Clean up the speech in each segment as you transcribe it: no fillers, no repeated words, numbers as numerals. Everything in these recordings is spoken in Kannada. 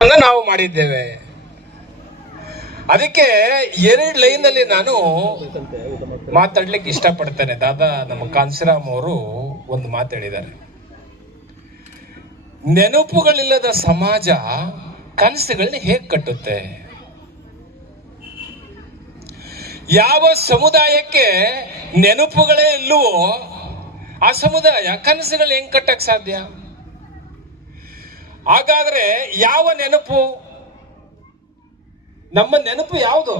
ನಾವು ಮಾಡಿದ್ದೇವೆ. ಅದಕ್ಕೆ 2 ಲೈನಲ್ಲಿ ನಾನು ಮಾತಾಡ್ಲಿಕ್ಕೆ ಇಷ್ಟಪಡ್ತೇನೆ. ದಾದಾ ನಮ್ಮ ಕಾಂಶಿರಾಮ್ ಅವರು ಒಂದು ಮಾತು ಹೇಳಿದ್ದಾರೆ. ನೆನಪುಗಳಿಲ್ಲದ ಸಮಾಜ ಕನಸುಗಳನ್ನ ಹೇಗೆ ಕಟ್ಟುತ್ತೆ? ಯಾವ ಸಮುದಾಯಕ್ಕೆ ನೆನಪುಗಳೇ ಇಲ್ಲವೋ ಆ ಸಮುದಾಯ ಕನಸುಗಳು ಹೆಂಗ್ ಕಟ್ಟಕ್ ಸಾಧ್ಯ? ಹಾಗಾದ್ರೆ ಯಾವ ನೆನಪು? ನಮ್ಮ ನೆನಪು ಯಾವುದು?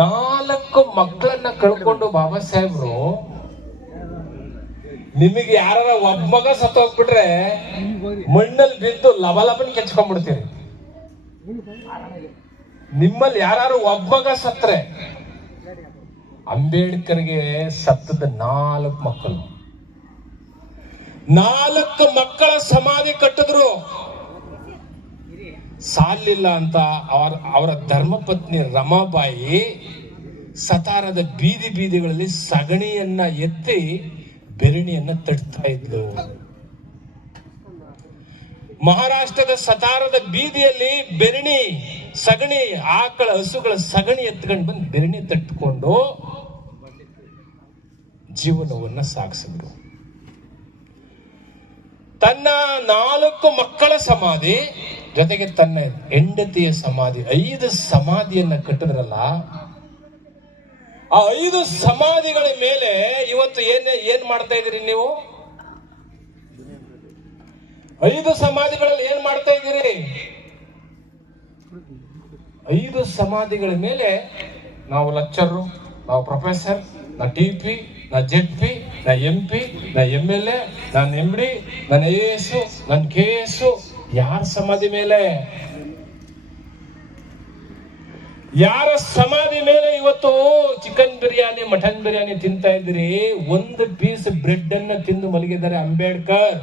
4 ಮಕ್ಕಳನ್ನ ಕಳ್ಕೊಂಡು ಬಾಬಾ ಸಾಹೇಬ್ರು, ನಿಮಗೆ ಯಾರ ಒಬ್ಬ ಮಗ ಸತ್ತೋಗ್ಬಿಟ್ರೆ ಮಣ್ಣಲ್ಲಿ ಬಿದ್ದು ಲಬಲಬನ್ ಕೆಚ್ಕೊಂಡ್ಬಿಡ್ತೀರಿ. ನಿಮ್ಮಲ್ಲಿ ಯಾರು ಒಬ್ಬ ಮಗ ಸತ್ರೆ, ಅಂಬೇಡ್ಕರ್ಗೆ ಸತ್ತದ 4 ಮಕ್ಕಳು. 4 ಮಕ್ಕಳ ಸಮಾಧಿ ಕಟ್ಟಿದ್ರು, ಸಾಲಿಲ್ಲ ಅಂತ ಅವರ ಧರ್ಮಪತ್ನಿ ರಮಾಬಾಯಿ ಸತಾರದ ಬೀದಿಗಳಲ್ಲಿ ಸಗಣಿಯನ್ನ ಎತ್ತಿ ಬೆರಣಿಯನ್ನ ತಟ್ತಾ ಇದ್ಲು. ಮಹಾರಾಷ್ಟ್ರದ ಸತಾರದ ಬೀದಿಯಲ್ಲಿ ಬೆರಣಿ ಸಗಣಿ, ಆಕಳ ಹಸುಗಳ ಸಗಣಿ ಎತ್ಕೊಂಡು ಬಂದು ಬೆರಣಿ ತಟ್ಕೊಂಡು ಜೀವನವನ್ನ ಸಾಗಿಸಿದ್ರು. ತನ್ನ 4 ಮಕ್ಕಳ ಸಮಾಧಿ ಜೊತೆಗೆ ತನ್ನ ಹೆಂಡತಿಯ ಸಮಾಧಿ, 5 ಸಮಾಧಿಯನ್ನ ಕಟ್ಟಿದ್ರಲ್ಲ. ಆ 5 ಸಮಾಧಿಗಳ ಮೇಲೆ ಇವತ್ತು ಏನ್ ಮಾಡ್ತಾ ಇದ್ದೀರಿ ನೀವು? 5 ಸಮಾಧಿಗಳಲ್ಲಿ ಏನ್ ಮಾಡ್ತಾ ಇದ್ದೀರಿ? 5 ಸಮಾಧಿಗಳ ಮೇಲೆ ನಾವು ಲೆಕ್ಚರರು, ನಾವು ಪ್ರೊಫೆಸರ್, ನಾ TP, ನಾ ZP, ನಾ MP, ನಾ MLA, ನಾನು MD, ನನ್ನ AS, ನನ್ನ KS. ಯಾರ ಸಮಾಧಿ ಮೇಲೆ? ಯಾರ ಸಮಾಧಿ ಮೇಲೆ ಇವತ್ತು ಚಿಕನ್ ಬಿರಿಯಾನಿ, ಮಟನ್ ಬಿರಿಯಾನಿ ತಿಂತಾ ಇದ್ದೀರಿ? 1 ಪೀಸ್ ಬ್ರೆಡ್ ಅನ್ನ ತಿಂದು ಮಲಗಿದ್ದಾರೆ ಅಂಬೇಡ್ಕರ್.